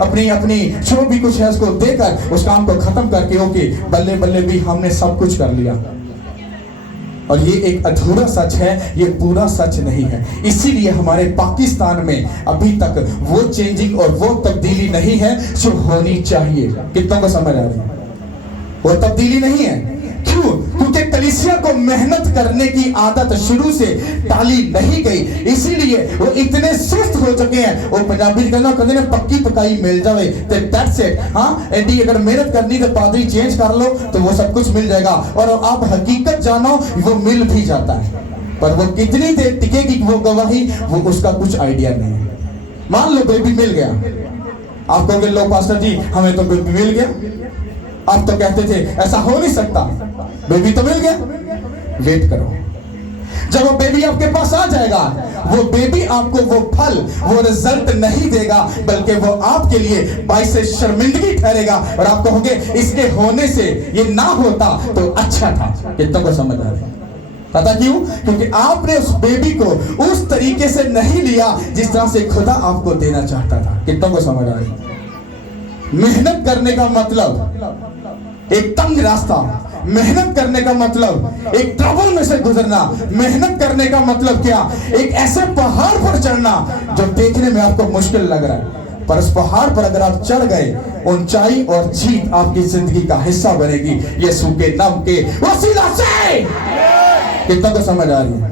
अपनी अपनी जो भी कुछ है उसको देकर उस काम को खत्म करके ओके बल्ले बल्ले भी हमने सब कुछ कर लिया। और ये एक अधूरा सच है, ये पूरा सच नहीं है। इसीलिए हमारे पाकिस्तान में अभी तक वो चेंजिंग और वो तब्दीली नहीं है जो होनी चाहिए। कितनों को समझ आ रही है? वो तब्दीली नहीं है। क्यों? क्योंकि कलीसिया को मेहनत करने की आदत शुरू से टाली नहीं गई, इसीलिए वो इतने सुस्त हो चुके हैं। वो पंजाबी कहना कहते हैं पक्की पकाई मिल जाए तो दैट्स इट। हाँ एडी अगर मेहनत करनी तो पादरी चेंज कर लो तो वो सब कुछ मिल जाएगा। और आप हकीकत जानो वो मिल भी जाता है, पर वो कितनी देर टिकेगी वो गवाही, वो उसका कुछ आइडिया नहीं है। मान लो बेबी मिल गया, आप कहोगे लो पास्टर जी हमें तो बेबी मिल गया। आप तो कहते थे ऐसा हो नहीं सकता, बेबी तो मिल गया। वेट करो, जब वो बेबी आपके पास आ जाएगा, वो बेबी आपको वो फल वो रिजल्ट नहीं देगा, बल्कि वो आपके लिए बाइस से शर्मिंदगी ठहरेगा। और आप कहोगे इसके होने से ये ना होता तो अच्छा था। कितनों को समझ आ रहा है? पता क्यों? क्योंकि आपने उस बेबी को उस तरीके से नहीं लिया जिस तरह से खुदा आपको देना चाहता था। कितनों को समझ आ रही है? मेहनत करने का मतलब एक तंग रास्ता, मेहनत करने का मतलब एक ट्रबल में से गुजरना, मेहनत करने का मतलब क्या? एक ऐसे पहाड़ पर चढ़ना जो देखने में आपको मुश्किल लग रहा है, पर उस पहाड़ पर अगर आप चढ़ गए, ऊंचाई और जीत आपकी जिंदगी का हिस्सा बनेगी यीशु के नाम के वसीला से। कितना को समझ आ रही है?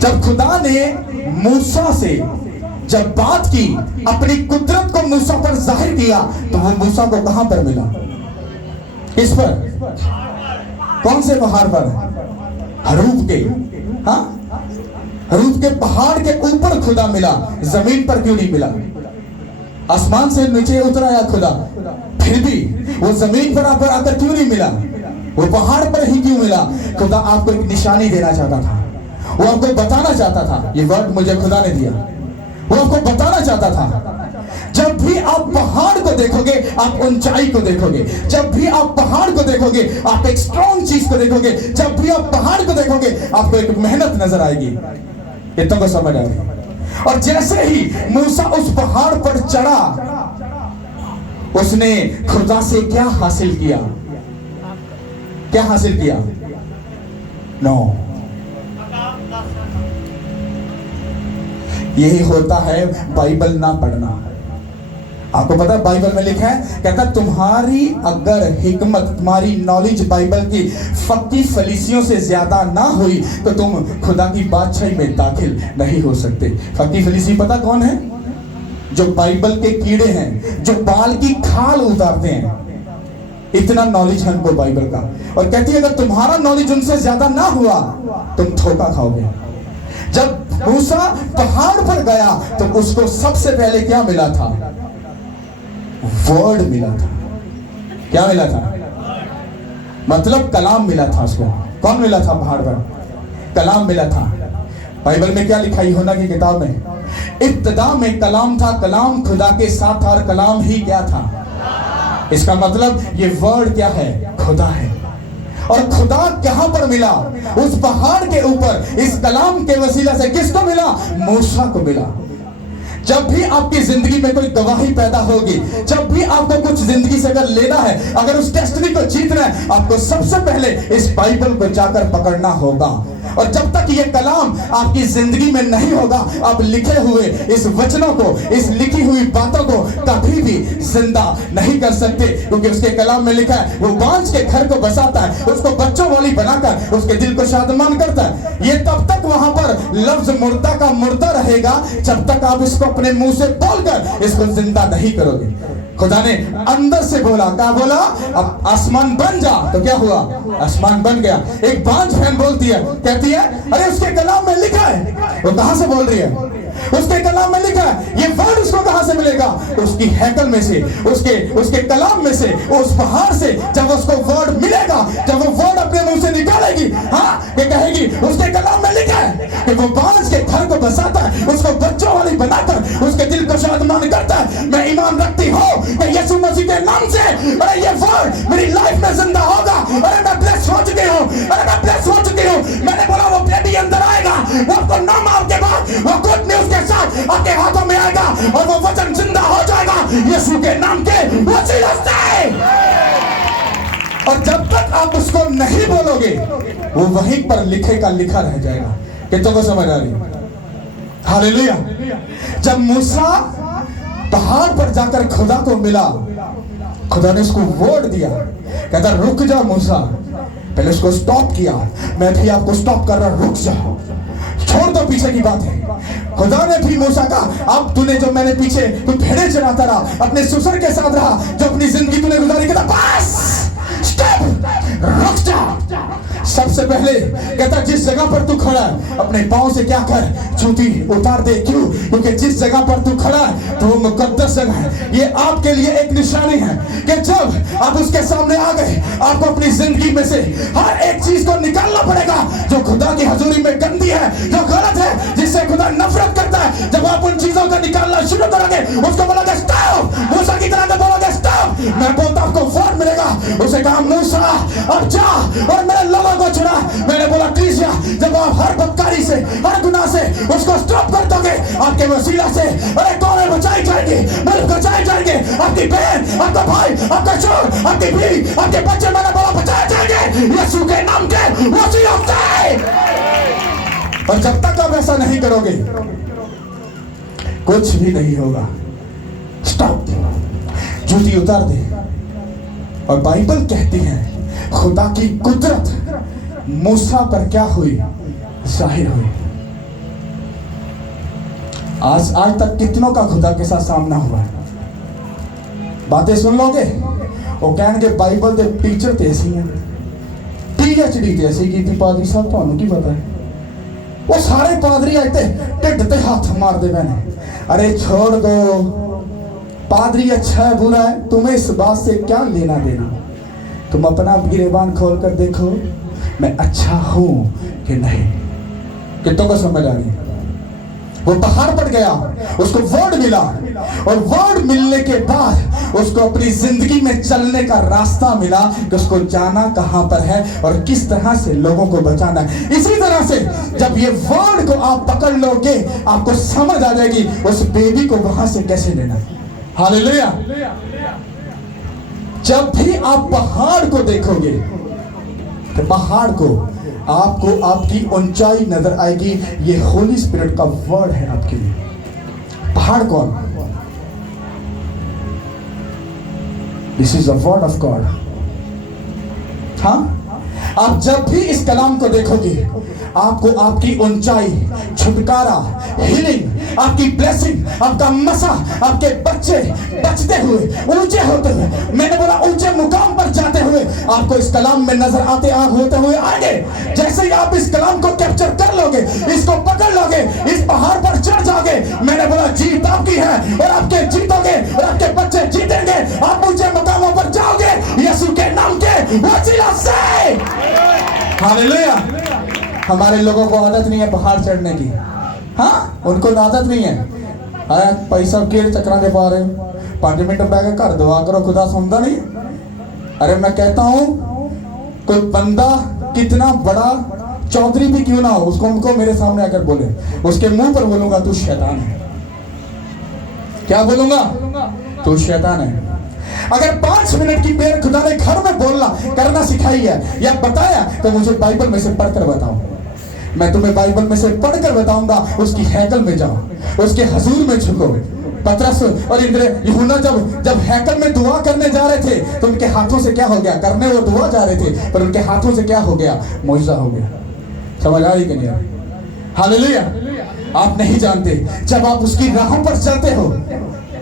जब खुदा ने मूसा से जब बात की, अपनी कुदरत को मूसा पर जाहिर किया, तो वो मूसा को कहां पर मिला? किस पर? कौन से पहाड़ पर? हरूफ के। हाँ, हरूफ के पहाड़ के ऊपर खुदा मिला, जमीन पर क्यों नहीं मिला? आसमान से नीचे उतर आया खुदा, फिर भी वो जमीन पर आकर क्यों नहीं मिला? वो पहाड़ पर ही क्यों मिला? खुदा आपको एक निशानी देना चाहता था, वो आपको बताना चाहता था। ये वर्ड मुझे खुदा ने दिया, वो आपको बताना चाहता था। जब भी आप पहाड़ को देखोगे आप ऊंचाई को देखोगे, जब भी आप पहाड़ को देखोगे आप एक स्ट्रॉन्ग चीज को देखोगे, जब भी आप पहाड़ को देखोगे आपको एक मेहनत नजर आएगी। इतना को समझ आ रही? और जैसे ही मूसा उस पहाड़ पर चढ़ा, उसने खुदा से क्या हासिल किया? क्या हासिल किया? नो। यही होता है बाइबल ना पढ़ना। आपको पता है बाइबल में लिखा है, कहता तुम्हारी अगर हिकमत, तुम्हारी नॉलेज बाइबल की फक्की फलीसियों से ज्यादा ना हुई तो तुम खुदा की बादशाही में दाखिल नहीं हो सकते। फक्की फलीसी पता कौन है? जो बाइबल के कीड़े हैं, जो बाल की खाल उतारते हैं। इतना नॉलेज है उनको बाइबल का। और कहती है अगर तुम्हारा नॉलेज उनसे ज्यादा ना हुआ तुम धोखा खाओगे। जब मूसा पहाड़ पर गया तो उसको सबसे पहले क्या मिला था? वर्ड मिला था। क्या मिला था? मतलब कलाम मिला था उसको। कौन मिला था पहाड़ पर? कलाम मिला था। बाइबल में क्या लिखा? यूहन्ना की किताब में, इब्तिदा में कलाम था, कलाम खुदा के साथ था, और कलाम ही क्या था? इसका मतलब ये वर्ड क्या है? खुदा है। और खुदा कहां पर मिला? उस पहाड़ के ऊपर, इस कलाम के वसीला से। किसको मिला? मूसा को मिला। जब भी आपकी जिंदगी में कोई गवाही पैदा होगी, जब भी आपको कुछ जिंदगी से अगर लेना है, अगर उस डेस्टिनी को जीतना है, आपको सबसे पहले इस बाइबल को जाकर पकड़ना होगा। और जब तक ये कलाम आपकी जिंदगी में नहीं होगा, आप लिखे हुए इस वचनों को, इस लिखी हुई बातों को कभी भी जिंदा नहीं कर सकते। क्योंकि उसके कलाम में लिखा है वो बांझ के घर को बसाता है, उसको बच्चों वाली बनाकर उसके दिल को शादमान करता है। ये तब तक वहां पर लफ्ज मुर्दा का मुर्दा रहेगा जब तक आप इसको अपने मुंह से बोलकर इसको जिंदा नहीं करोगे। खुदा ने अंदर से बोला, क्या बोला? अब आसमान बन जा, तो क्या हुआ? आसमान बन गया। एक बांझ बहन बोलती है, कहती है अरे उसके कलाम में लिखा है। वो कहां से बोल रही है? उसके कलाम में लिखा है। ये वर्ड उसको कहां से मिलेगा? उसकी हैकल में से, उसके कलाम में से, उस पहाड़ से। जब उसको वर्ड मिलेगा, जब वो वर्ड अपने मुंह से निकालेगी, हाँ ये कहेगी उसके कलाम में लिखा है कि वो बांझ के घर को बसाता है, उसको बच्चों वाली बनाकर उसके दिल को शादमान करता है। मैं ईमान रखती हूँ कि यीशु मसीह के नाम से अरे ये वर्ड मेरी लाइफ में जिंदा होगा। अरे मैं ब्लेस हो चुकी हूँ, अरे मैं ब्लेस हो चुकी हूँ। मैंने बोला वो बेबी अंदर आएगा, वो आपको 9 माह के बाद वो गुड न्यूज के साथ आपके हाथों में आएगा और वो वचन जिंदा हो जाएगा यीशु के नाम के वसीला से। और जब तक आप उसको नहीं बोलोगे वो वहीं पर लिखे का लिखा रह जाएगा। कितनों को समझ आ रही? हालेलुया। जब मूसा पहाड़ पर जाकर खुदा को मिला, खुदा ने उसको वर्ड दिया, कहता रुक जा मूसा। पहले उसको स्टॉप किया, मैं भी आपको स्टॉप कर रहा, रुक जाओ, छोड़ दो पीछे की बात है। खुदा ने भी मूसा कहा अब तूने जो मैंने पीछे तू भेड़े चराता रहा, अपने ससुर के साथ रहा, जो अपनी जिंदगी तूने गुजारी, कहता बस स्टॉप, रुक जा। सबसे पहले कहता जिस जगह पर तू खड़ा है अपने पांव से क्या कर, जूती उतार दे। क्यों? क्योंकि जिस जगह पर तू खड़ा है तो वो मुकद्दस जगह है। ये आपके लिए एक निशानी है कि जब आप उसके सामने आ गए, आपको अपनी जिंदगी में से हर एक चीज को निकालना पड़ेगा जो खुदा की हजूरी में गंदी है, जो गलत है, जिससे खुदा नफरत करता है। जब आप उन चीजों को निकालना शुरू करोगे, उसको बोलोगे स्टॉप, मूसा की तरह बोलोगे स्टॉप, मैं बोलता आपको फौरन मिलेगा। उसे कहा मूसा अब जा और मेरे लोगों को छुड़ा। मैंने बोला क्रिसिया, जब आप हर बदकारी से, हर गुनाह से उसको स्टॉप कर दोगे, आपके वसीला से अरे कौन बचाई जाएगी, मुल्क बचाए जाएंगे, आपकी बहन, आपका भाई, आपका शोहर, आपकी बीवी, आपके बच्चे, मैंने बोला बचाए जाएंगे यीशु के नाम के वसीला से। और जब तक आप ऐसा नहीं करोगे कुछ भी नहीं होगा। स्टॉप, जूती उतार दे। और बाइबल कहती है खुदा की कुदरत मूसा पर क्या हुई, जाहिर हुई। आज तक कितनों का खुदा के साथ सामना हुआ है? बातें सुन लोगे, वो कहेंगे बाइबल के टीचर तो ऐसी हैं, PhD तो ऐसी की थी पादरी साहब, तो की पता है। वो सारे पादरी आए थे टिड्ड ते हाथ मार दे मैंने, अरे छोड़ दो, पादरी अच्छा है बुरा है तुम्हें इस बात से क्या लेना देना। तुम अपना गिरेबान खोल कर देखो मैं अच्छा हूं कि नहीं। कितनों को समझ आ रही है? वो पहाड़ पर गया, उसको वर्ड मिला, और वर्ड मिलने के बाद उसको अपनी जिंदगी में चलने का रास्ता मिला कि उसको जाना कहां पर है और किस तरह से लोगों को बचाना है। इसी तरह से जब ये वर्ड को आप पकड़ लोगे, आपको समझ आ जाएगी उस बेबी को वहां से कैसे लेना है। हालेलुया। जब भी आप पहाड़ को देखोगे तो पहाड़ को आपको आपकी ऊंचाई नजर आएगी। ये होली स्पिरिट का वर्ड है आपके लिए। पहाड़ कौन? This is the word of God. हाँ, आप जब भी इस कलाम को देखोगे आपको आपकी ऊंचाई, छुटकारा, हीलिंग, आपकी ब्लेसिंग, आपका मसा, आपके बच्चे बचते हुए, ऊंचे होते हुए, मैंने बोला ऊंचे मुकाम पर जाते हुए आपको इस कलाम में नजर आते होते हुए आगे। जैसे ही आप इस कलाम को कैप्चर कर लोगे, इसको पकड़ लोगे, इस पहाड़ पर चढ़ जाओगे, मैंने बोला जीत आपकी है और आपके जीतोगे और आपके बच्चे जीतेंगे। आप ऊंचे मुकामों पर जाओगे यीशु के नाम के वसीला से। हालेलुया। हमारे लोगों को आदत नहीं है पहाड़ चढ़ने की। हाँ, उनको आदत नहीं है। अरे पैसा के चक्रा दे पा रहे हो, 5 मिनट बैग कर दुआ करो, खुदा सुनता नहीं। अरे मैं कहता हूं कोई बंदा कितना बड़ा चौधरी भी क्यों ना हो, उसको उनको मेरे सामने आकर बोले, उसके मुंह पर बोलूंगा तू शैतान है। क्या बोलूंगा? तू शैतान है। अगर 5 मिनट की प्रेयर खुदा ने घर में बोलना करना सिखाई है या बताया तो मुझे बाइबल में से पढ़कर बताओ। मैं तुम्हें बाइबल में से पढ़कर बताऊंगा। उसकी हैकल में जाओ, उसके हजूर में झुको। पतरस और यूहन्ना जब हैकल में दुआ करने जा रहे थे तो उनके हाथों से क्या हो गया? करने वो दुआ जा रहे थे पर उनके हाथों से क्या हो गया? मौजूदा हो गया। समझ आ रही कि नहीं? हालेलुया। आप नहीं जानते, जब आप उसकी राहों पर चलते हो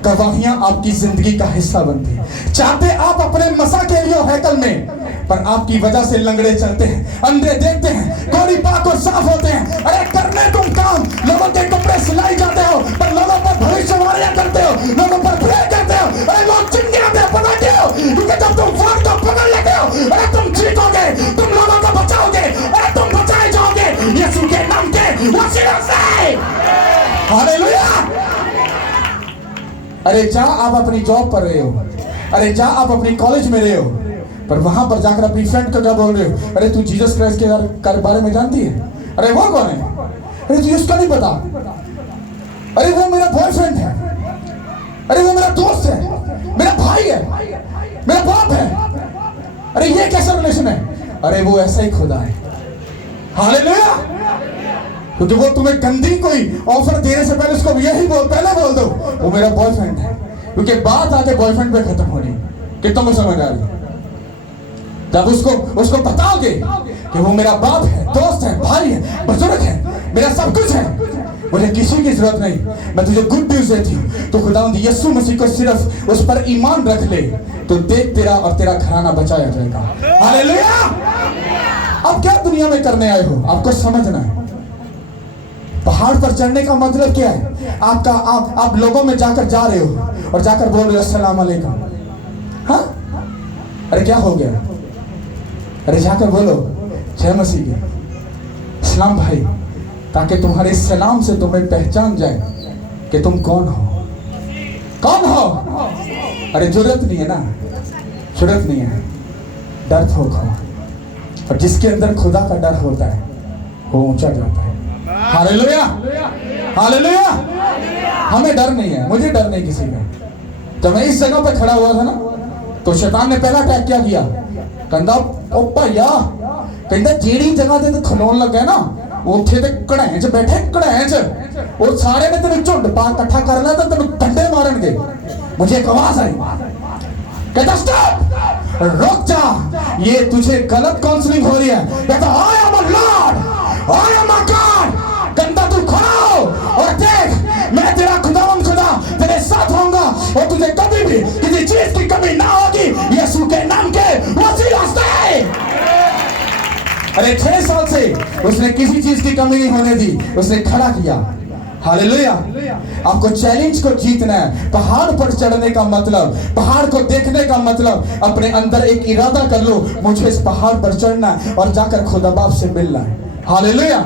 गवाहियां आपकी जिंदगी का हिस्सा बनती है। चाहते आप अपने मसा के लिए हैकल में, पर आपकी वजह से लंगड़े चलते हैं, अंधे देखते हैं, कोड़ी पाक और साफ होते हैं। अरे करने तुम काम, लोगों के कपड़े सिलाई जाते हो पर लोगों पर भविष्यवाणियां करते हो, लोगों पर प्रेयर करते हो। अरे लोग चिंगे आते हैं, पता क्यों? क्योंकि जब तुम वर्ड को पकड़ लेते हो, अरे तुम जीतोगे, तुम लोगों को बचाओगे, अरे तुम बचाए जाओगे यीशु के नाम के वसीला से। हालेलुया। अरे जा आप अपनी जॉब पर रहे हो, अरे जा आप अपनी कॉलेज में रहे हो, पर वहां पर जाकर अपनी फ्रेंड को क्या बोल रहे हो? अरे तू जीसस क्राइस्ट के बारे में जानती है? अरे वो कौन है? अरे तुझे उसका नहीं पता? अरे वो मेरा बॉयफ्रेंड है, अरे वो मेरा दोस्त है। है, मेरा बाप है। अरे ये कैसा रिलेशन है? अरे वो ऐसा ही खुदा है। हालेलुया। क्योंकि वो तुम्हें गंदी कोई ऑफर देने से पहले उसको यही पहले बोल दो वो मेरा बॉयफ्रेंड है, क्योंकि बात आके बॉयफ्रेंड पे खत्म होनी। कितना को समझ आ रही? जब उसको बताओगे कि वो मेरा बाप है, दोस्त है, भाई है, बुजुर्ग है, मेरा सब कुछ है, मुझे किसी की जरूरत नहीं, मैं तुझे गुड न्यूज देती हूँ, तो खुदावंद यीशु मसीह को सिर्फ उस पर ईमान रख ले, तो देख तेरा और तेरा घराना बचाया जाएगा। हालेलुया। अब क्या दुनिया में करने आए हो? आपको समझना है, पहाड़ पर चढ़ने का मतलब क्या है? आप लोगों में जाकर जा रहे हो और जाकर बोल रहे हो अस्सलाम वालेकुम। हाँ, अरे क्या हो गया? अरे जाकर बोलो जय मसीह की, सलाम भाई, ताकि तुम्हारे सलाम से तुम्हें पहचान जाए कि तुम कौन हो। कौन हो? अरे जरूरत नहीं है ना, जरूरत नहीं है, डरपोक हो। और जिसके अंदर खुदा का डर होता है वो ऊंचा जाता है। Hallelujah, hallelujah. हमें डर नहीं है, मुझे डर नहीं किसी का। जब मैं इस जगह पर खड़ा हुआ था ना, तो शैतान ने पहला अटैक क्या किया? कहता ओ भैया, कहता जेड़ी जगह ते खलोन लगे ना, ਉੱਥੇ ਤੇ कढ़ैंच बैठे कढ़ैंच, और सारे ने तेरे झुंड पा इकट्ठा कर लिया तो तेरे डंडे मारेंगे। मुझे एक आवाज आई, कहता स्टॉप, रुक जा, ये तुझे गलत काउंसलिंग हो रही है। कहता I am a Lord, I am a God. कहता तू खड़ा हो और देख, मैं तेरा खुदावंद खुदा तेरे साथ होऊंगा और तुझे कभी भी किसी चीज की कमी ना होगी, यीशु के नाम के वसीला से। अरे 6 साल से उसने किसी चीज की कमी नहीं होने दी, उसने खड़ा किया। हालेलुया। आपको चैलेंज को जीतना है। पहाड़ पर चढ़ने का मतलब, पहाड़ को देखने का मतलब, अपने अंदर एक इरादा कर लो, मुझे इस पहाड़ पर चढ़ना है और जाकर खुदा बाप से मिलना है। हालेलुया।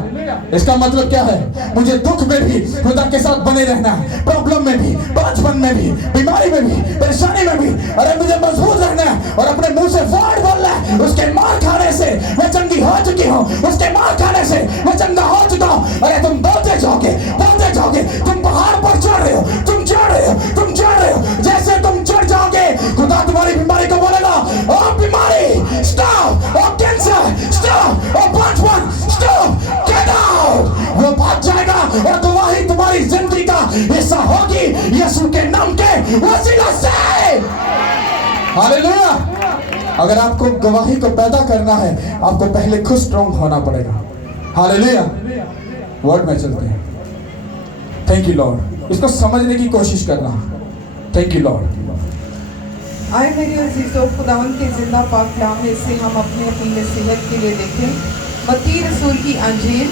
इसका मतलब क्या है? मुझे दुख में भी खुदा के साथ बने रहना है, प्रॉब्लम में भी, बचपन में भी, बीमारी में भी, परेशानी में भी। अरे मुझे मजबूत रहना है और अपने मुंह से वर्ड बोलना है, उसके मार खाने से मैं चंगी हो चुकी हूँ, उसके मार खाने से मैं चंगा हो चुका हूँ। अरे तुम बोलते जाओगे, बोलते जाओगे, तुम पहाड़ पर चढ़ रहे हो, तुम चढ़ रहे हो, तुम चढ़ रहे हो। जैसे तुम चढ़ जाओगे, खुदा तुम्हारी बीमारी को बोलेगा ओ बीमारी स्टॉप, ओ कैंसर स्टॉप, ओ बचपन स्टॉप, गेट आउट। वो भाग जाएगा और गवाही तुम्हारी जिंदगी का हिस्सा होगी यीशु के नाम के वसीला से। हालेलुया। अगर आपको गवाही को पैदा करना है, आपको पहले खुद स्ट्रॉन्ग होना पड़ेगा। हालेलुया। वर्ड में चलते हैं। Thank you Lord. इसको समझने की कोशिश करना। Thank you Lord. आए मेरे अजीजों, खुदावंद के जिंदा पाक कलाम में से हम अपने अपनी नसीहत के लिए देखें मत्ती रसूल की अंजील,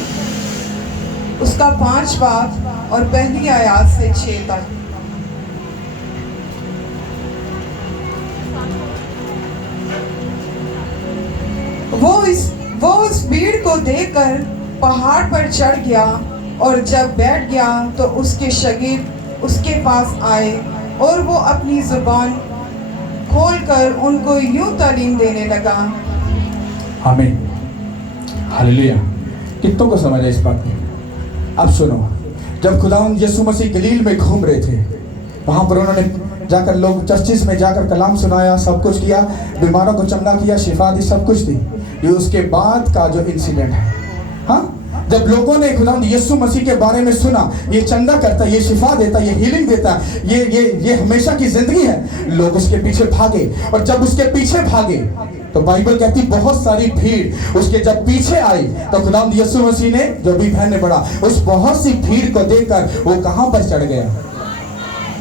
उसका 5 बाब और पहली आयत से 6 तक। वो उस भीड़ को देखकर पहाड़ पर चढ़ गया और जब बैठ गया तो उसके शागिर्द उसके पास आए और वो अपनी जुबान खोलकर उनको यूं तालीम देने लगा। आमीन। हालेलुया। कितनों को समझ है इस बात में? अब सुनो, जब खुदावंद यीशु मसीह गलील में घूम रहे थे, वहां पर उन्होंने जाकर लोग चर्चिस में जाकर कलाम सुनाया, सब कुछ किया, बीमारों को चंगा किया, शिफा दी, सब कुछ दी। ये उसके बाद का जो इंसिडेंट है। हाँ, जब लोगों ने खुदावंद यीशु मसीह के बारे में सुना, ये चंगा करता, ये शिफा देता, ये हीलिंग देता, ये हमेशा की जिंदगी है, लोग उसके पीछे भागे। और जब उसके पीछे भागे तो बाइबल कहती बहुत सारी भीड़ उसके जब पीछे आई, तो खुदावंद यीशु मसीह ने जो भी पहनने पड़ा, उस बहुत सी भीड़ को देखकर वो कहां पर चढ़ गया?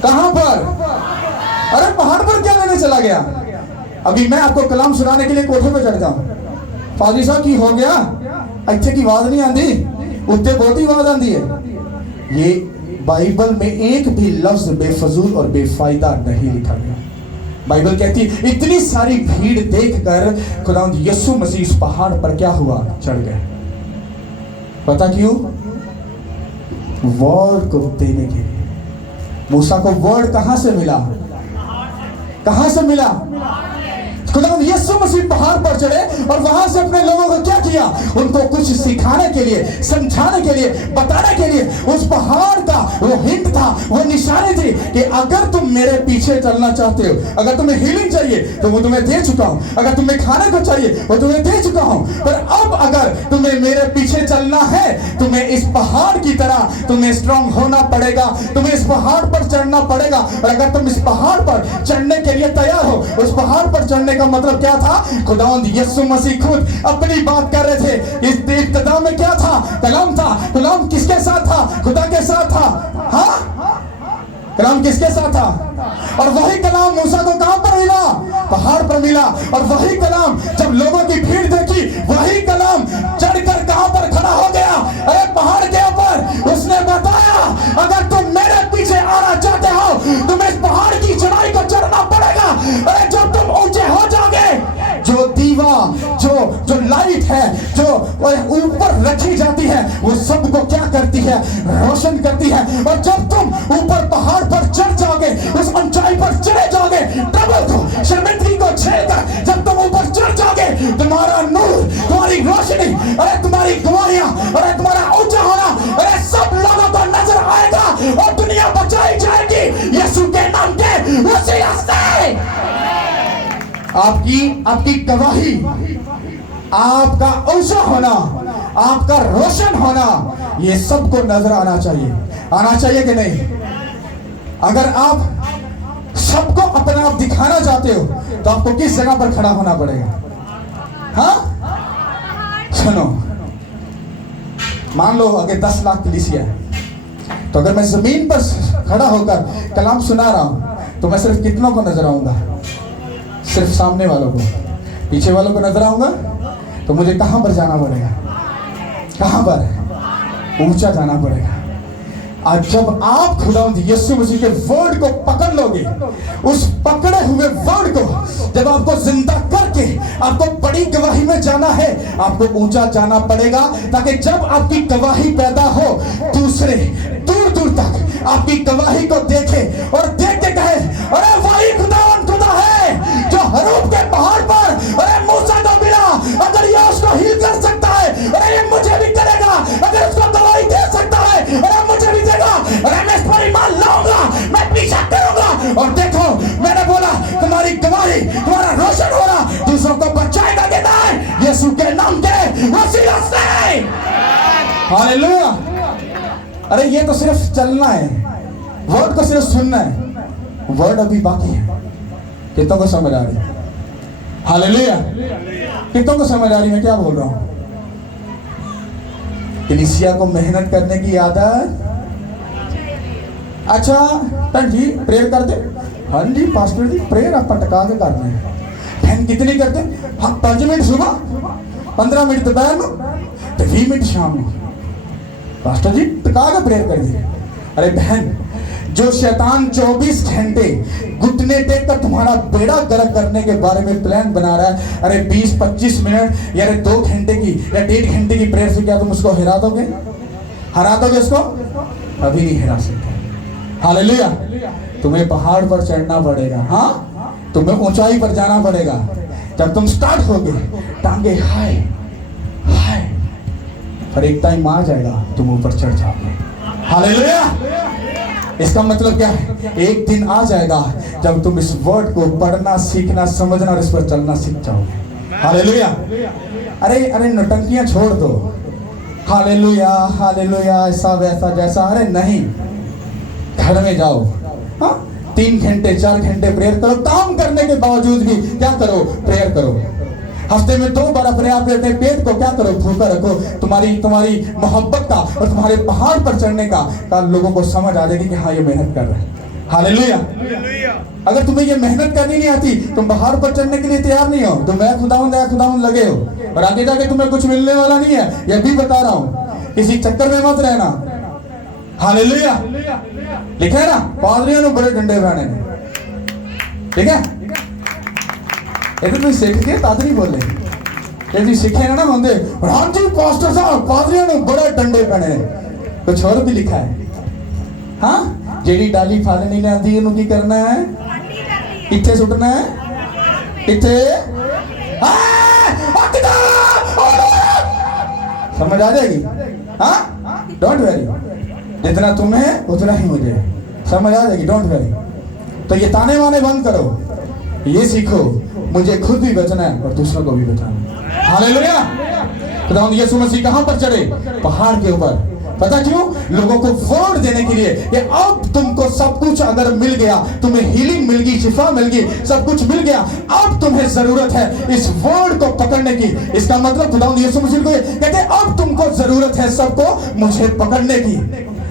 कहां पर? अरे पहाड़ पर क्या लेने चला गया? अभी मैं आपको कलाम सुनाने के लिए कोठे पर चढ़ जाऊं, फादरी साहब की हो गया, अच्छे की आवाज नहीं आती, उत्ते बहुत ही आवाज आती है। ये बाइबल में एक भी लफ्ज बेफजूल और बेफायदा नहीं लिखा गया। बाइबल कहती इतनी सारी भीड़ देखकर खुदावंद यीशु मसीह इस पहाड़ पर क्या हुआ? चढ़ गए। पता क्यों? वर्ड को देने के लिए। मूसा को वर्ड कहां से मिला? कहां से मिला? खुदावंद यीशु मसीह पहाड़ पर चढ़े और वहां से अपने लोगों को क्या किया, उनको कुछ सिखाने के लिए, समझाने के लिए, बताने के लिए। उस पहाड़ का वो हिंट था, वो निशानी थी कि अगर तुम मेरे पीछे चलना चाहते हो, अगर तुम्हें हीलिंग चाहिए तो वो तुम्हें दे चुका हूं, अगर तुम्हें खाने को चाहिए वो तुम्हें दे चुका हूं, पर अब अगर तुम्हें मेरे पीछे चलना है, तुम्हें इस पहाड़ की तरह तुम्हें स्ट्रांग होना पड़ेगा, तुम्हें इस पहाड़ पर चढ़ना पड़ेगा। और अगर तुम इस पहाड़ पर चढ़ने के लिए तैयार हो, उस पहाड़ पर चढ़ने का मतलब क्या था, खुदावंद यीशु मसीह खुद अपनी बात कर रहे थे। इस इब्तिदा में क्या था, कलाम था। कलाम किसके साथ था, खुदा के साथ था। हाँ, कलाम किसके साथ था, और वही कलाम मूसा को कहां पर मिला, पहाड़ पर मिला। और वही कलाम जब लोगों की भीड़ देखी, वही कलाम चढ़कर कहां पर खड़ा हो गया, अरे पहाड़ के ऊपर। उसने बताया अगर तुम मेरे पीछे आना चाहते हो, तुम्हें इस पहाड़ की चढ़ाई को चढ़ना पड़ेगा। अरे जब तुम ऊंचे हो जाओगे, जो दीवा, जो लाइट है, जो ऊपर रखी जाती है, वो सबको क्या करती है, रोशन करती है। और जब तुम ऊपर पहाड़ पर चढ़ जाओगे, उस ऊंचाई पर चढ़े जाओगे, ट्रबल को, शर्मिंदगी को झेलकर जब तुम ऊपर चढ़ जाओगे, तुम्हारा नूर, तुम्हारी रोशनी, अरे तुम्हारी गवाहियां, अरे तुम्हारा ऊंचा होना, अरे सब लोगों को नजर आएगा और दुनिया बचाई जाएगी यीशु के नाम के वसीला से। आपकी गवाही, आपका ऊंचा होना, आपका रोशन होना, ये सबको नजर आना चाहिए कि नहीं। अगर आप सबको अपना आप दिखाना चाहते हो तो आपको किस जगह पर खड़ा होना पड़ेगा। हाँ, सुनो, मान लो अगर 10 लाख कलीसिया है, तो अगर मैं जमीन पर खड़ा होकर कलाम सुना रहा हूं तो मैं सिर्फ कितनों को नजर आऊंगा, सिर्फ सामने वालों को, पीछे वालों को नजर आऊंगा। तो मुझे कहां पर जाना पड़ेगा, कहां पर ऊंचा जाना पड़ेगा। आज जब आप खुदावंद यीशु मसीह के वर्ड को पकड़ लोगे, उस पकड़े हुए वर्ड को जब आपको जिंदा करके आपको बड़ी गवाही में जाना है, आपको ऊंचा जाना पड़ेगा, ताकि जब आपकी गवाही पैदा हो, दूसरे दूर दूर तक आपकी गवाही को देखे और देख के कहे, अरे वही खुदावंद खुदा है जो हरूब के पहाड़ पर अरे मूसा को मिला। अगर ये उसको हील कर सकता है, अरे ये मुझे भी करेगा। अगर उसको गवाही दे सकता है, अरे मुझे भी देगा। अरे मैं इस पर ईमान लाऊंगा, मैं पीछा करूंगा। और देखो, मैंने बोला तुम्हारी गवाही, तुम्हारा रोशन होना दूसरों को बचाएगा कि नहीं, यीशु के नाम के वसीला से। हालेलुया। अरे ये तो सिर्फ चलना है, वर्ड को सिर्फ सुनना है, वर्ड अभी बाकी है। कितनों को समझ आ रही है? हालेलुया। कितनों को समझ आ रही है क्या बोल रहा हूं? कलीसिया को मेहनत करने की आदत। अच्छा टन जी प्रेयर करते, हाँ जी पास्टर जी प्रेयर आप पटका के करते हैं। बहन कितनी करते? हाँ 5 मिनट सुबह, 15 मिनट दोपहर में, तो 20 मिनट शाम में। पास्टर जी टका के प्रेयर कर दिए। अरे बहन, जो शैतान 24 घंटे घुटने टेक कर तुम्हारा बेड़ा गर्क करने के बारे में प्लान बना रहा है, अरे 20-25 मिनट या 2 घंटे की या 1.5 घंटे की प्रेयर से क्या तुम उसको हरा दोगे? उसको? अभी नहीं हरा सकते। हालेलुया। तुम्हें पहाड़ पर चढ़ना पड़ेगा, हाँ तुम्हें ऊंचाई पर जाना पड़ेगा। जब तुम स्टार्ट होगे, टांगे हाय हाय, पर एक टाइम आ जाएगा तुम ऊपर चढ़ जाओगे। हालेलुया। इसका मतलब क्या है? एक दिन आ जाएगा जब तुम इस वर्ड को पढ़ना, सीखना, समझना और इस पर चलना सीख जाओगे। हालेलुया। अरे नौटंकियां छोड़ दो। हालेलुया हालेलुया, ऐसा वैसा जैसा, अरे नहीं, घर में जाओ, हाँ 3 घंटे 4 घंटे प्रेयर करो। काम करने के बावजूद भी क्या करो? प्रेयर करो। हफ्ते में 2 बार अपने पेट को क्या करो? भूखा रखो। तुम्हारी मोहब्बत का और तुम्हारे पहाड़ पर चढ़ने का लोगों को समझ आ जाएगी कि हाँ ये मेहनत कर रहे हैं। हालेलुया। अगर तुम्हें ये मेहनत करनी नहीं आती, तुम पहाड़ पर चढ़ने के लिए तैयार नहीं हो, तो मैं खुदावंद लगे हो और आगे जाके तुम्हें कुछ मिलने वाला नहीं है, यह भी बता रहा हूं। किसी चक्कर में मत रहना। हालेलुया। लिखा है ना, पादरियों ने बड़े डंडे बहने, ठीक है? ये तो सीख के तादरी बोले, ये सीखे ना होंगे, हाँ जी पास्टर साहब पादरियों ने बड़े डंडे पहने। कुछ और भी लिखा है, हाँ जेडी डाली फाले नहीं आती, की करना है, कितने सुटना है, किथे समझ आ जाएगी? हाँ, डोंट वेरी, जितना तुम्हें है उतना ही मुझे है। समझ आ जाएगी, डोंट वेरी। तो ये ताने वाने बंद करो, ये सीखो मुझे खुद भी बचना है और दूसरों को भी बचाना। हालेलुया। खुदावंद यीशु मसीह कहां पर चढ़े? पहाड़ के ऊपर। पता क्यों? लोगों को वर्ड देने के लिए कि अब तुमको सब कुछ अगर मिल गया, तुम्हें हीलिंग मिल गई, शिफा मिल गई, सब कुछ मिल गया, अब तुम्हें जरूरत है इस वर्ड को पकड़ने की। इसका मतलब खुदावंद यीशु मसीह को कहते हैं अब तुमको जरूरत है सबको मुझे पकड़ने की।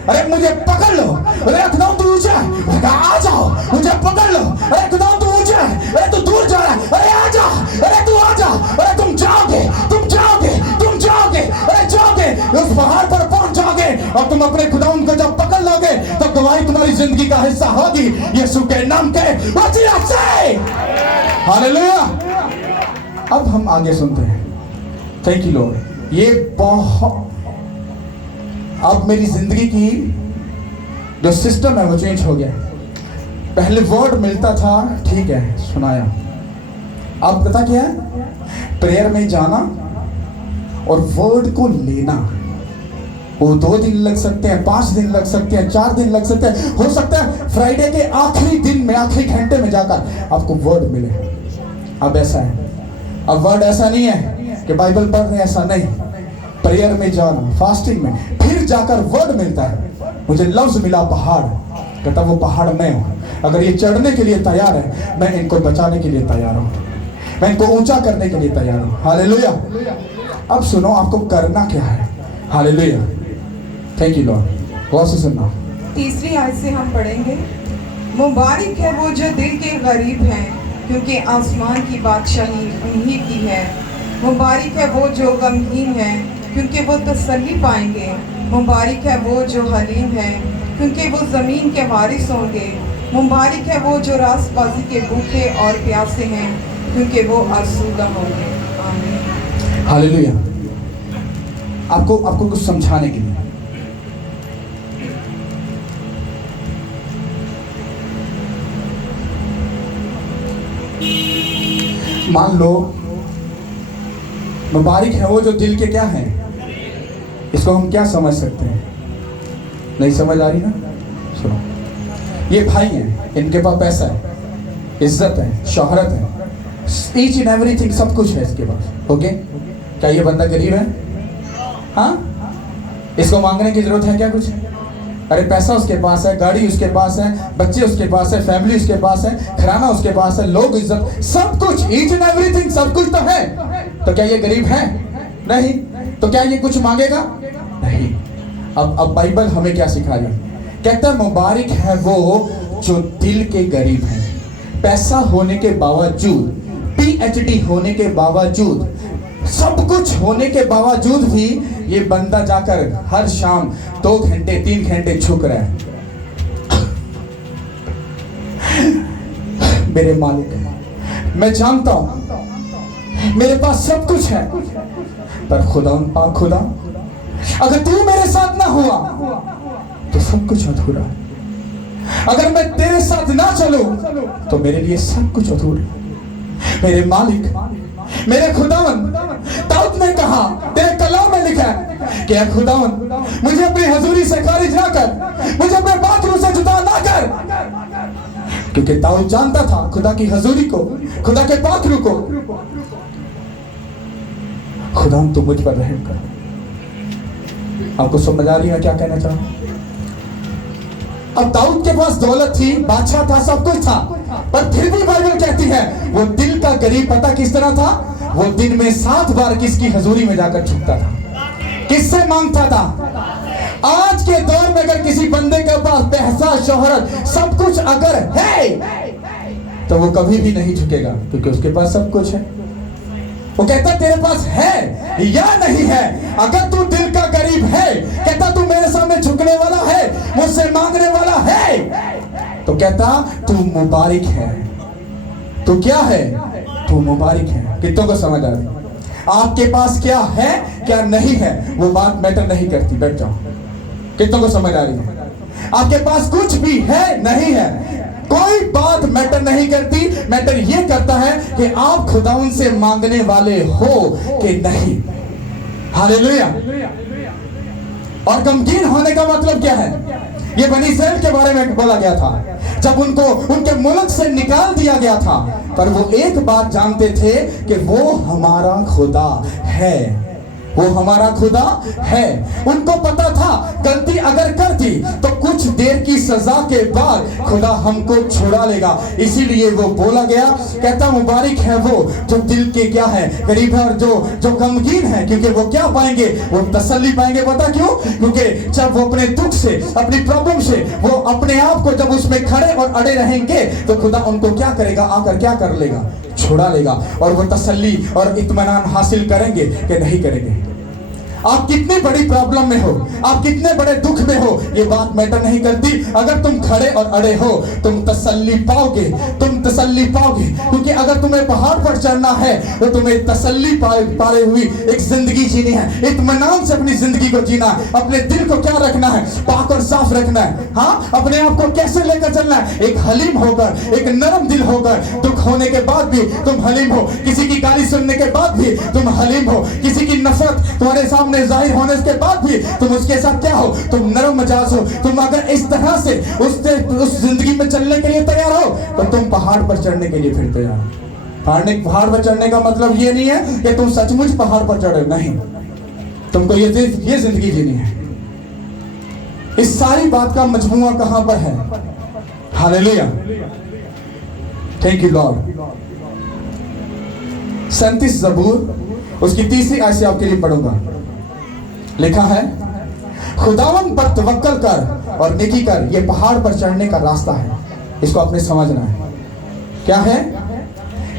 अरे मुझे पकड़ लो। अरे खुदावंद तू ऊंचा है, आ जाओ मुझे पकड़ लो। अरे खुदावंद तू ऊंचा है, अरे तू दूर जा रहा है, अरे आ जा, अरे तू आ जा, अरे तुम जाओगे, तुम जाओगे, तुम जाओगे, अरे जाओगे, उस पहाड़ पर पहुंच जाओगे और तुम अपने खुदावंद को जब पकड़ लोगे तो गवाही तुम्हारी जिंदगी का हिस्सा होगी यीशु के नाम के वसीला से। हालेलुया। अब हम आगे सुनते हैं। Thank you Lord. ये बहुत, अब मेरी जिंदगी की जो सिस्टम है वो चेंज हो गया। पहले वर्ड मिलता था, ठीक है, सुनाया। अब पता क्या है? प्रेयर में जाना और वर्ड को लेना। वो 2 दिन लग सकते हैं, 5 दिन लग सकते हैं, 4 दिन लग सकते हैं। हो सकता है फ्राइडे के आखिरी दिन में, आखिरी घंटे में जाकर आपको वर्ड मिले। अब ऐसा है, अब वर्ड ऐसा नहीं है कि बाइबल पढ़ रहे हैं, ऐसा नहीं। प्रेयर में जाना, फास्टिंग में, फिर जाकर वर्ड मिलता है। मुझे लफ्ज मिला पहाड़, कहता वो पहाड़ मैं हूं। अगर ये चढ़ने के लिए तैयार है, मैं इनको बचाने के लिए तैयार हूं, मैं इनको ऊंचा करने के लिए तैयार हूं। हालेलुया। अब सुनो आपको करना क्या है। हालेलुया। Thank you Lord. गौर से सुनना। तीसरी आयत से हम पढ़ेंगे, मुबारक है वो जो दिल के गरीब हैं, क्योंकि आसमान की बादशाही उन्हीं की है। मुबारक है वो जो गमगीन हैं, क्योंकि वो तसल्ली पाएंगे। मुबारक है वो जो हलीम है, क्योंकि वो ज़मीन के वारिस होंगे। मुबारक है वो जो रास्तबाजी के भूखे और प्यासे हैं, क्योंकि वो आसूदा होंगे। आमीन। हालेलुया। आपको कुछ समझाने के लिए, मान लो मुबारक है वो जो दिल के क्या है, इसको हम क्या समझ सकते हैं? नहीं समझ आ रही ना? सुनो, ये भाई हैं, इनके पास पैसा है, इज्जत है, शोहरत है, ईच एंड एवरीथिंग, सब कुछ है इसके पास। ओके, क्या ये बंदा गरीब है? हाँ, इसको मांगने की जरूरत है क्या कुछ? अरे पैसा उसके पास है, गाड़ी उसके पास है, बच्चे उसके पास है, फैमिली उसके पास है, घराना उसके पास है, लोग, इज्जत, सब कुछ, ईच एंड एवरीथिंग, सब कुछ तो है। तो क्या ये गरीब है? नहीं। तो क्या ये कुछ मांगेगा? नहीं। अब बाइबल हमें क्या सिखा रही है? कहता है मुबारक है वो जो दिल के गरीब हैं। पैसा होने के बावजूद, PhD होने के बावजूद, सब कुछ होने के बावजूद भी ये बंदा जाकर हर शाम 2 घंटे 3 घंटे झुक रहा है। मेरे मालिक, मैं जानता हूं मेरे पास सब कुछ है, पर खुदा, अगर तू मेरे साथ ना हुआ तो सब कुछ अधूरा। अगर मैं तेरे साथ ना चलूं तो मेरे लिए सब कुछ अधूरा। मेरे मालिक, मेरे खुदावन, दाऊद ने कहा, तेरे कलाम में लिखा है कि खुदावन मुझे अपनी हजूरी से खारिज ना कर, मुझे अपने पाखरू से जुदा ना कर। क्योंकि दाऊद जानता था खुदा की हजूरी को, खुदा के पाखरू को। खुदावन तू मुझ पर रहम कर। आपको समझ आ रही है क्या कहना चाहूं? अब दाऊद के पास दौलत थी, बादशाह था, सब कुछ था, पर फिर भी बाइबल कहती है वो दिल का गरीब। पता किस तरह था? वो दिन में 7 बार किसकी हजूरी में जाकर झुकता था, किससे मांगता था। आज के दौर में अगर किसी बंदे के पास पैसा, शोहरत, सब कुछ अगर है तो वो कभी भी नहीं झुकेगा, क्योंकि उसके पास सब कुछ है। वो कहता तेरे पास है या नहीं है। अगर तू दिल का गरीब है, कहता तू मेरे सामने झुकने वाला है, मुझसे मांगने वाला है, तो कहता तू मुबारक है। तू क्या है? तू मुबारक है। कितनों को समझ आ रही? आपके पास क्या है क्या नहीं है वो बात मैटर नहीं करती, बैठ जाओ। कितनों को समझ आ रही है? आपके पास कुछ भी है नहीं है, कोई बात मैटर नहीं करती। मैटर ये करता है कि आप खुदावन से मांगने वाले हो कि नहीं। हालेलुया। और गमगीन होने का मतलब क्या है? ये बनी इस्राएल के बारे में बोला गया था, जब उनको उनके मुल्क से निकाल दिया गया था, पर वो एक बात जानते थे कि वो हमारा खुदा है, वो हमारा खुदा है। उनको पता था गलती अगर कर दी तो कुछ देर की सजा के बाद खुदा हमको छुड़ा लेगा। इसीलिए वो बोला गया, कहता मुबारक है वो जो दिल के क्या है गरीब है और जो गमगीन है, क्योंकि वो क्या पाएंगे? वो तसल्ली पाएंगे। पता क्यों? क्योंकि जब वो अपने दुख से, अपनी प्रॉब्लम से, वो अपने आप को जब उसमें खड़े और अड़े रहेंगे तो खुदा उनको क्या करेगा? आकर क्या कर लेगा? छुड़ा लेगा। और वो तसल्ली और इत्मीनान हासिल करेंगे कि नहीं करेंगे। आप कितनी बड़ी प्रॉब्लम में हो, आप कितने बड़े दुख में हो, ये बात मैटर नहीं करती। अगर तुम खड़े और अड़े हो तुम तसल्ली पाओगे, तुम तसल्ली पाओगे। क्योंकि अगर तुम्हें पहाड़ पर चढ़ना है तो तुम्हें तसल्ली पाए हुई एक जिंदगी जीनी है, इत्मीनान से अपनी जिंदगी को जीना है। अपने दिल को क्या रखना है? पाक और साफ रखना है। हाँ, अपने आप को कैसे लेकर चलना है? एक हलीम होकर, एक नरम दिल होकर। दुख होने के बाद भी तुम हलीम हो, किसी की गाली सुनने के बाद भी तुम हलीम हो, किसी की नफरत तुम्हारे सामने जाहिर होने के बाद भी तुम उसके साथ क्या हो? तुम नरम मिजाज हो। तुम अगर इस तरह से उस जिंदगी में चलने के लिए तैयार हो तो तुम पहाड़ पर चढ़ने के लिए फिर तैयार हो। पहाड़ पर चढ़ने का मतलब ये नहीं है कि तुम सचमुच पहाड़ पर चढ़े, नहीं, तुमको ये जिंदगी जीनी है। इस सारी बात का मजमुआ कहां पर है? Hallelujah, thank you Lord. 37 ज़बूर उसकी 3री आयत से आपके लिए पढ़ूंगा। लिखा है, खुदावन पर तवक्कल कर और नेकी कर, ये पहाड़ पर चढ़ने का रास्ता है। इसको आपने समझना है। क्या है?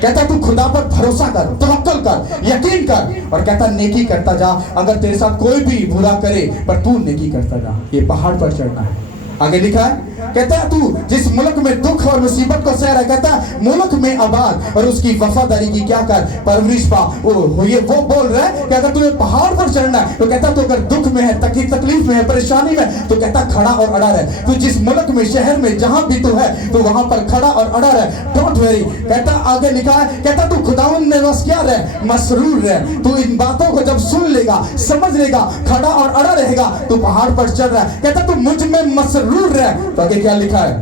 कहता तू खुदा पर भरोसा कर, तवक्कल कर, यकीन कर, और कहता नेकी करता जा। अगर तेरे साथ कोई भी बुरा करे पर तू नेकी करता जा, ये पहाड़ पर चढ़ना है। आगे लिखा है, कहता है तू जिस मुल्क में दुख और मुसीबत को सह रहा है, कहता है मुल्क में आबाद और उसकी वफादारी की क्या कर? परवरिश पा। ये वो बोल रहा है कि अगर तुम्हें पहाड़ पर चढ़ना है तो कहता तो अगर दुख में है, तकलीफ में है, परेशानी में, तो कहता खड़ा और अड़ा रहे। तू जिस मुल्क में, शहर में, जहां भी तू है तो वहां पर खड़ा और अड़ा रहे। Don't very. कहता आगे लिखा है, कहता तू खुदावन में बस क्या रहे? मसरूर रहे। तू इन बातों को जब सुन लेगा, समझ लेगा, खड़ा और अड़ा रहेगा, तू पहाड़ पर चढ़ रहा है। कहता तू मुझ में मसरूर रहे। तो आगे क्या लिखा है?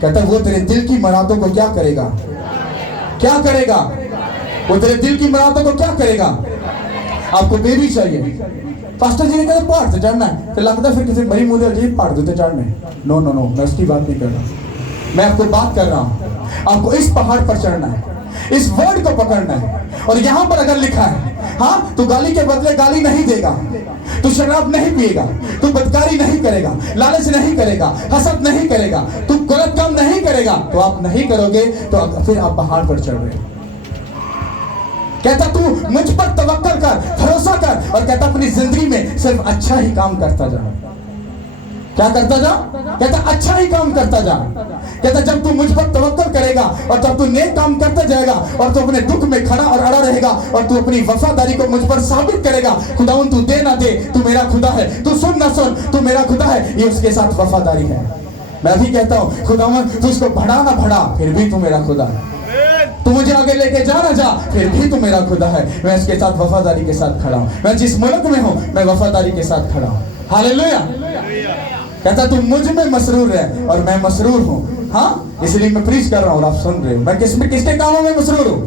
कहता वो तेरे दिल की मुरादों को क्या करेगा? क्या करेगा? वो तेरे दिल की मुरादों को क्या करेगा? आपको बेबी चाहिए, पास्टर जी ने कहा पहाड़ से चढ़ना है, तो लगता फिर किसी बड़ी मुझे अजीब पहाड़ से चढ़ने। नो नो नो, मैं उसकी बात नहीं कर रहा, मैं आपको बात कर रहा हूं। आपको इस पहाड़ पर चढ़ना है, इस वर्ड को पकड़ना है। और यहां पर अगर लिखा है, हाँ, तू गाली के बदले गाली नहीं देगा, तू शराब नहीं पिएगा, तू बदकारी नहीं करेगा, लालच नहीं करेगा, हसद नहीं करेगा, तू गलत काम नहीं करेगा, तो आप नहीं करोगे तो फिर आप पहाड़ पर चढ़ रहे हो। कहता तू मुझ पर तवक्कल कर, भरोसा कर, और कहता अपनी जिंदगी में सिर्फ अच्छा ही काम करता जा। क्या करता जा? कहता अच्छा ही काम करता जा। कहता जब तू मुझ पर तवक्कल करेगा और जब तू नेक काम करता जाएगा और तू अपने दुख में खड़ा और अड़ा रहेगा और तू अपनी वफादारी को मुझ पर साबित करेगा, खुदावन तू दे ना दे, तू मेरा खुदा है, तू सुन ना सुन, तू मेरा खुदा है, ये उसके साथ वफादारी है। मैं भी कहता हूँ खुदावन तू इसको बढ़ा ना बढ़ा, फिर भी तू मेरा खुदा है। तू मुझे आगे लेके जा ना जा, फिर भी तू मेरा खुदा है। मैं इसके साथ वफादारी के साथ खड़ा हूँ। मैं जिस मुल्क में हूँ मैं वफादारी के साथ खड़ा हूँ। हालेलुया। कहता तू मुझ में मसरूर है और मैं मसरूर हूँ। हाँ, इसलिए मैं प्रीच कर रहा हूँ और आप सुन रहे हो। मैं किसके कामों में मसरूर हूँ?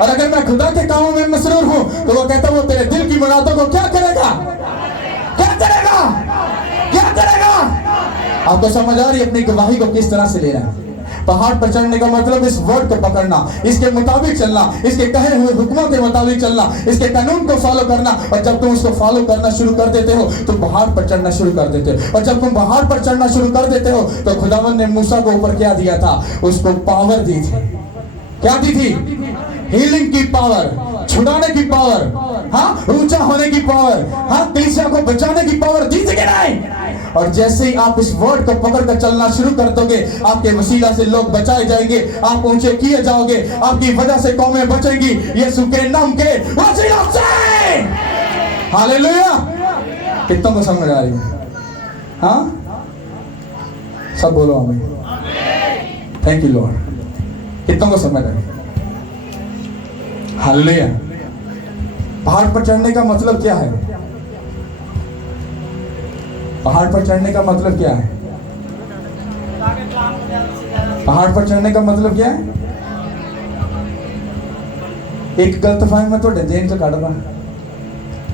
और अगर मैं खुदा के कामों में मसरूर हूँ तो वो कहता वो तेरे दिल की मुरादों को क्या करेगा? क्या करेगा? क्या करेगा? आपको समझ आ रही है अपनी गवाही को किस तरह से लेना है? पहाड़ पर चढ़ने का मतलब इस वर्ड को पकड़ना, इसके मुताबिक चलना, इसके कहे हुए हुक्मों के मुताबिक चलना, इसके कानून को फॉलो करना। और जब तुम उसको फॉलो करना शुरू कर देते हो तो पहाड़ पर चढ़ना शुरू कर देते हो। और जब तुम पहाड़ पर चढ़ना शुरू कर देते हो तो खुदावन ने मूसा को ऊपर क्या दिया था? उसको पावर दी थी। क्या दी थी? हीलिंग की पावर, छुड़ाने की पावर, हाँ, ऊंचा होने की पावर, हाँ, कलीसिया को बचाने की पावर दी थी कि नहीं? और जैसे ही आप इस वर्ड को पकड़ कर चलना शुरू कर दोगे, आपके वसीला से लोग बचाए जाएंगे, आप ऊंचे किए जाओगे, आपकी वजह से कौमें बचेंगी यीशु के नाम के वसीला से। हालेलुया। कितनों को समझ आ रही है? हाँ, सब बोलो आमीन। Thank you Lord. कितनों को समझ आ रही है? हालेलुया। पहाड़ पर चढ़ने का मतलब क्या है? पहाड़ पर चढ़ने का मतलब क्या है? पहाड़ पर चढ़ने का मतलब क्या है? एक गलतफहमी मैं थोड़े देन च कढ़दा,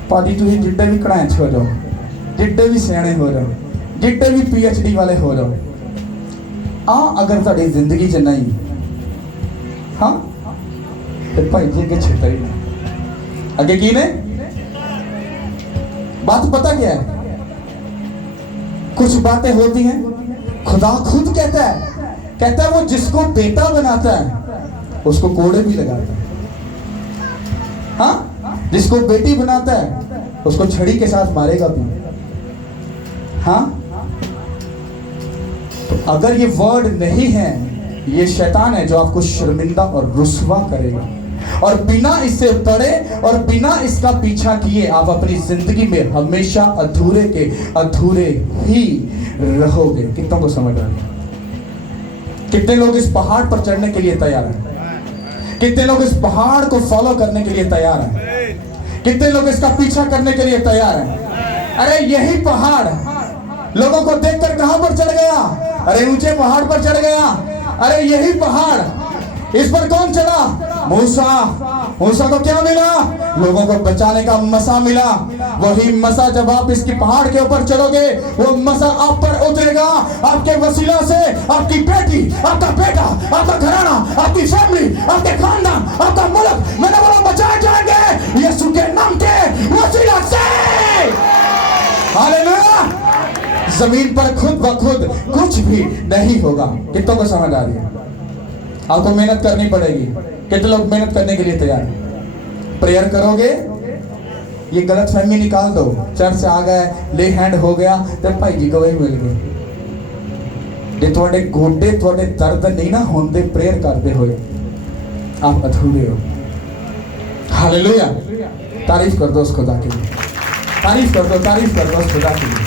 भाजी तुम जिड्डे भी कढ़ांच हो जाओ, जिड्डे भी सियाने हो जाओ, जिड्डे भी PhD वाले हो जाओ, अगर तुहाडी जिंदगी च नहीं, हाँ तो भाई जी अगे छितर ही नहीं। अगे की ने बात पता क्या है? कुछ बातें होती हैं, खुदा खुद कहता है वो जिसको बेटा बनाता है उसको कोड़े भी लगाता है, हाँ, जिसको बेटी बनाता है उसको छड़ी के साथ मारेगा भी, हाँ। तो अगर ये वर्ड नहीं है, ये शैतान है जो आपको शर्मिंदा और रुस्वा करेगा, और बिना इससे पढ़े और बिना इसका पीछा किए आप अपनी जिंदगी में हमेशा अधूरे के अधूरे ही रहोगे। कितनों को समझ आ रही? कितने लोग इस पहाड़ पर चढ़ने के लिए तैयार हैं? कितने लोग इस पहाड़ को फॉलो करने के लिए तैयार हैं? कितने लोग इसका पीछा करने के लिए तैयार हैं? अरे यही पहाड़ लोगों को देखकर कहां पर चढ़ गया? अरे ऊंचे पहाड़ पर चढ़ गया। अरे यही पहाड़, इस पर कौन चढ़ा? मूसा। मूसा को क्या मिला? लोगों को बचाने का मसा मिला। वही मसा जब आप इसकी पहाड़ के ऊपर चढ़ोगे, वो मसा आप पर उतरेगा। आपके वसीला से आपकी बेटी, आपका बेटा, आपका घराना, आपकी फैमिली, आपके खानदान, आपका मुल्क, मैंने बोला बचाए जाएंगे यीशु के नाम के वसीला से। हालेलुया। जमीन पर खुद ब खुद कुछ भी नहीं होगा। कितनों को समझ आ रही है? आपको मेहनत करनी पड़ेगी। कितने लोग मेहनत करने के लिए तैयार? प्रेयर करोगे, ये गलत फहमी निकाल दो। चर्च से आ गए, ले हैंड हो गया तो भाई जी को ही मिल गए। जे थोड़े गोडे थोड़े दर्द नहीं ना होंदे प्रेयर करते हुए, आप अधूरे हो। हालेलुया। तारीफ कर दो उस खुदा के लिए, तारीफ कर दो उस खुदा के लिए।